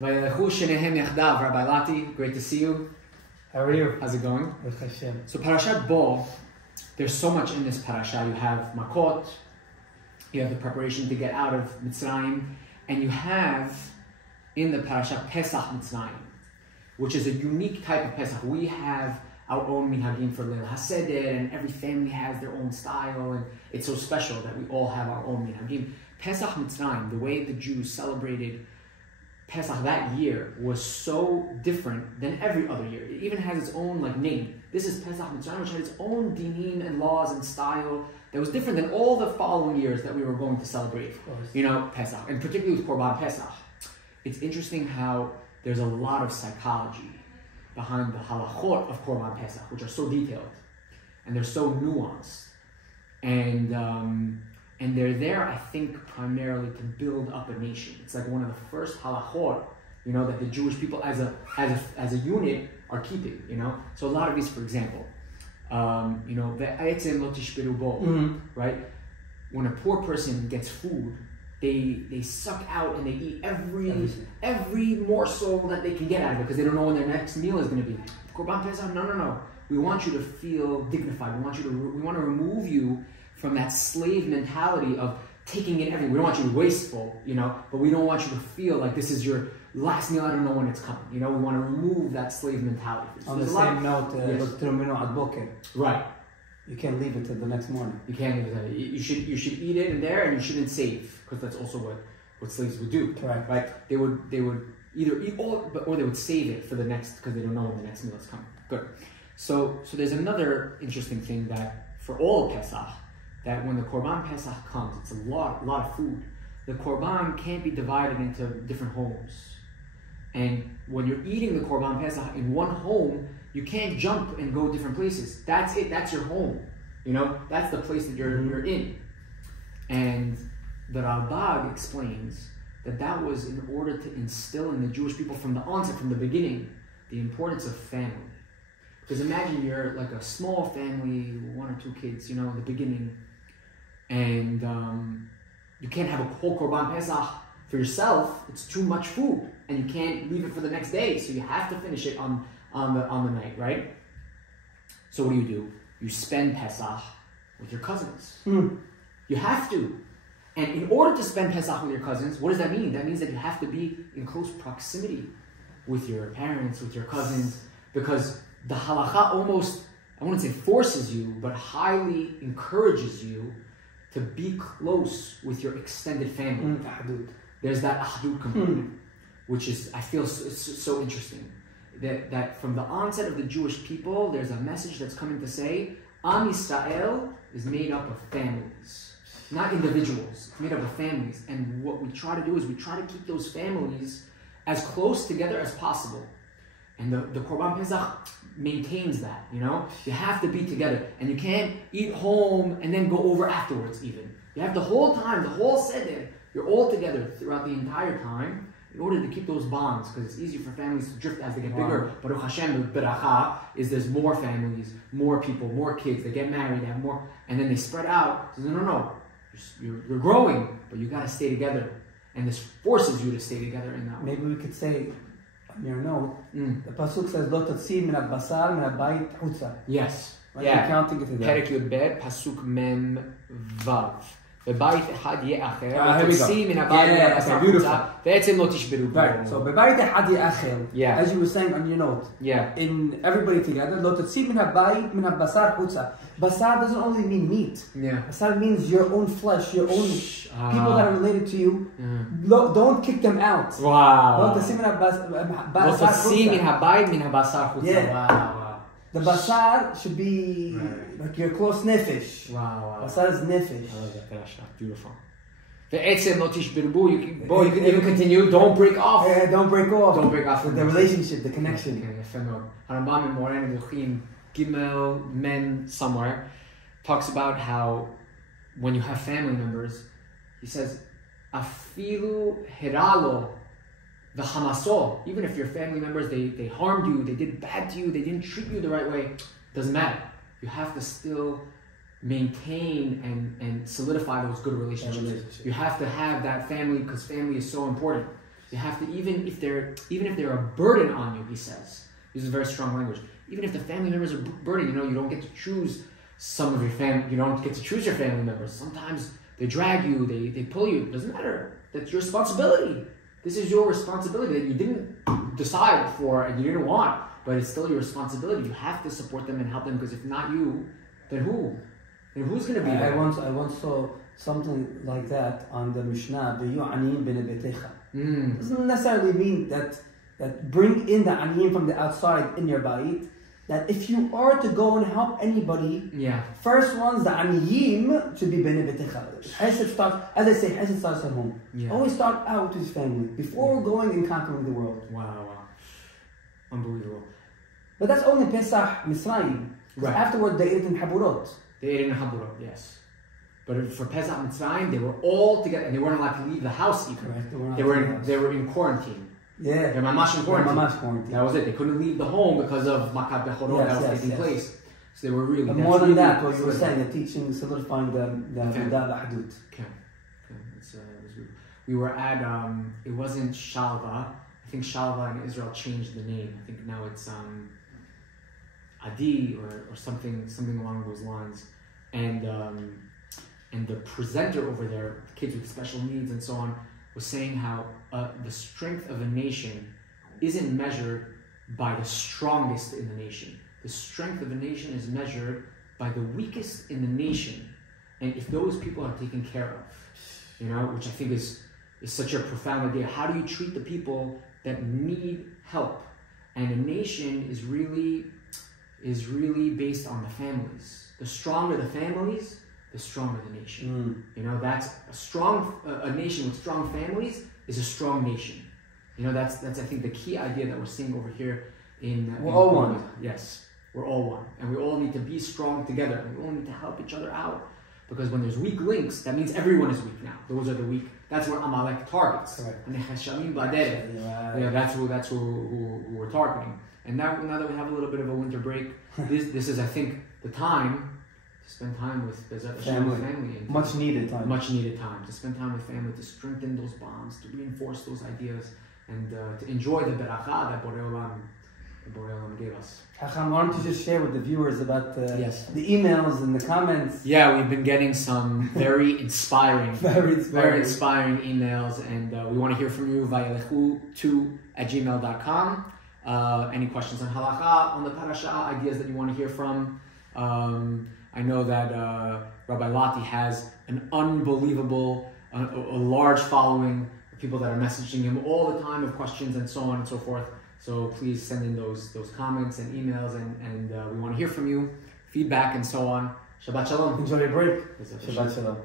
Vayelekhu, Shenehem, Yahdav. Rabbi Lati, great to see you. How are you? How's it going? So Perashat Bo, there's so much in this parasha. You have Makot, you have the preparation to get out of Mitzrayim, and you have in the parasha Pesach Mitzrayim, which is a unique type of Pesach. We have our own minhagim for Leil HaSeder, and every family has their own style, and it's so special that we all have our own minhagim. Pesach Mitzrayim, the way the Jews celebrated Pesach that year was so different than every other year. It even has its own name. This is Pesach Mitzrayim, which had its own dinim and laws and style that was different than all the following years that we were going to celebrate. Pesach, and particularly with Korban Pesach. It's interesting how there's a lot of psychology behind the halachot of Korban Pesach, which are so detailed and they're so nuanced, and they're there, I think, primarily to build up a nation. It's like one of the first halachot, that the Jewish people as a unit are keeping. So a lot of these, for example, ve'etzem lo tishberu bo, right? When a poor person gets food, they suck out and they eat every morsel that they can get out of it because they don't know when their next meal is going to be. Korban Pesach, no. We want you to feel dignified. We want to remove you from that slave mentality of taking it everywhere. We don't want you to be wasteful, but we don't want you to feel like this is your last meal, I don't know when it's coming. We want to remove that slave mentality. So on the same note, right. You can't leave it till the next morning. You can't leave it. You should eat it in there, and you shouldn't save, because that's also what slaves would do. Correct. Right? They would either eat all, or they would save it for the next, because they don't know when the next meal is coming. Good. So there's another interesting thing that for all of Pesach, that when the Korban Pesach comes, it's a lot of food. The Korban can't be divided into different homes. And when you're eating the Korban Pesach in one home, you can't jump and go different places. That's it. That's your home. That's the place that you're in. And the Ralbag explains that was in order to instill in the Jewish people from the onset, from the beginning, the importance of family. Because imagine you're like a small family, 1 or 2 kids, in the beginning, and you can't have a whole Korban Pesach for yourself. It's too much food, and you can't leave it for the next day, so you have to finish it on the night, right? So what do? You spend Pesach with your cousins. You have to. And in order to spend Pesach with your cousins, what does that mean? That means that you have to be in close proximity with your parents, with your cousins, because the halacha almost, I wouldn't say forces you, but highly encourages you to be close with your extended family. There's that ahdut component, which is, I feel, so interesting. That from the onset of the Jewish people, there's a message that's coming to say, Am Yisrael is made up of families, not individuals. It's made up of families. And what we try to do is we try to keep those families as close together as possible. And the Korban Pesach maintains that, You have to be together. And you can't eat home and then go over afterwards even. You have the whole time, the whole seder, you're all together throughout the entire time in order to keep those bonds, because it's easy for families to drift as they get bigger. Baruch Hashem, the beracha is there's more families, more people, more kids, they get married, they have more, and then they spread out. So no. You're growing, but you got to stay together. And this forces you to stay together in that way. Maybe we could say, on your note, the pasuk says, "Lo tatzir min al-basar min al-bayit hutza." Yes. Right? Yeah. You're counting it together. Perek Yud Bet, pasuk Mem Vav. בבית אחד יהיה אחר, ותוציא מן הבית מהבשר חוצה, ואצם לא תשברו בו. Right, so בבית אחד יהיה אחר, as you were saying on your note, in everybody together, לא תוציא מן הבית מן הבשר חוצה. Basar doesn't only mean meat. Basar means your own flesh, your own people that are related to you. Don't kick them out. Wow. לא תוציא מן הבית מן הבשר חוצה. Wow. The basar should be like your close nefesh. Wow. Basar is nefesh. I love that Perashat. Beautiful. Ve'etzem lo tishberbu. You can even continue. Don't break off. Don't break off. Don't break off. The relationship, the connection. Harambam in Moren Elohim Gimel Men somewhere talks about how when you have family members, he says, afilu hiralo. The Hamaso, even if your family members, they harmed you, they did bad to you, they didn't treat you the right way, doesn't matter. You have to still maintain and solidify those good relationships. You have to have that family, because family is so important. You have to, even if they're a burden on you, he says. This is very strong language. Even if the family members are burden, you don't get to choose some of your family. You don't get to choose your family members. Sometimes they drag you, they pull you. It doesn't matter. That's your responsibility. This is your responsibility that you didn't decide for and you didn't want, but it's still your responsibility. You have to support them and help them, because if not you, then who? Then who's going to be there? I once saw something like that on the Mishnah. Doesn't necessarily mean that bring in the aniyim from the outside in your bayit. That if you are to go and help anybody, first ones, the aniyim, should be b'nei betecha. Hesed starts, as I say, Hesed starts at home. Always start out with his family before going and conquering the world. Wow. Unbelievable. But that's only Pesach Mitzrayim. Right. Afterward, they ate in Haburot. They ate in Haburot, yes. But for Pesach Mitzrayim, they were all together, and they weren't allowed to leave the house even. Correct. They were in quarantine. Yeah. They're mamash in quarantine. That was it. They couldn't leave the home because of Makat Bechorot that was taking place. So they were really... But more than that, what you were saying, the teaching, solidifying the Hadut. Okay. We were at, it wasn't Shalva. I think Shalva in Israel changed the name. I think now it's Adi or something along those lines. And the presenter over there, kids with special needs and so on, was saying how the strength of a nation isn't measured by the strongest in the nation. The strength of a nation is measured by the weakest in the nation. And if those people are taken care of, which I think is such a profound idea. How do you treat the people that need help? And a nation is really based on the families. The stronger the families, the stronger the nation. That's a nation with strong families is a strong nation. That's I think the key idea that we're seeing over here we're all one. Yes, we're all one, and we all need to be strong together. And we all need to help each other out, because when there's weak links, that means everyone is weak now. Those are the weak. That's where Amalek targets. That's who we're targeting. And now that we have a little bit of a winter break, this is I think the time to spend time with family. Much needed time to spend time with family, to strengthen those bonds, to reinforce those ideas, and to enjoy the beracha that Borei Olam gave us. Chacham, why don't you just share with the viewers about the emails and the comments? Yeah, we've been getting some very inspiring, very inspiring emails, and we want to hear from you. Vayelekhu2@gmail.com. Any questions on halacha, on the Perashat, ideas that you want to hear from. I know that Rabbi Lati has an unbelievable, a large following of people that are messaging him all the time of questions and so on and so forth. So please send in those comments and emails, and we want to hear from you, feedback and so on. Shabbat Shalom. Enjoy your break. Shabbat Shalom.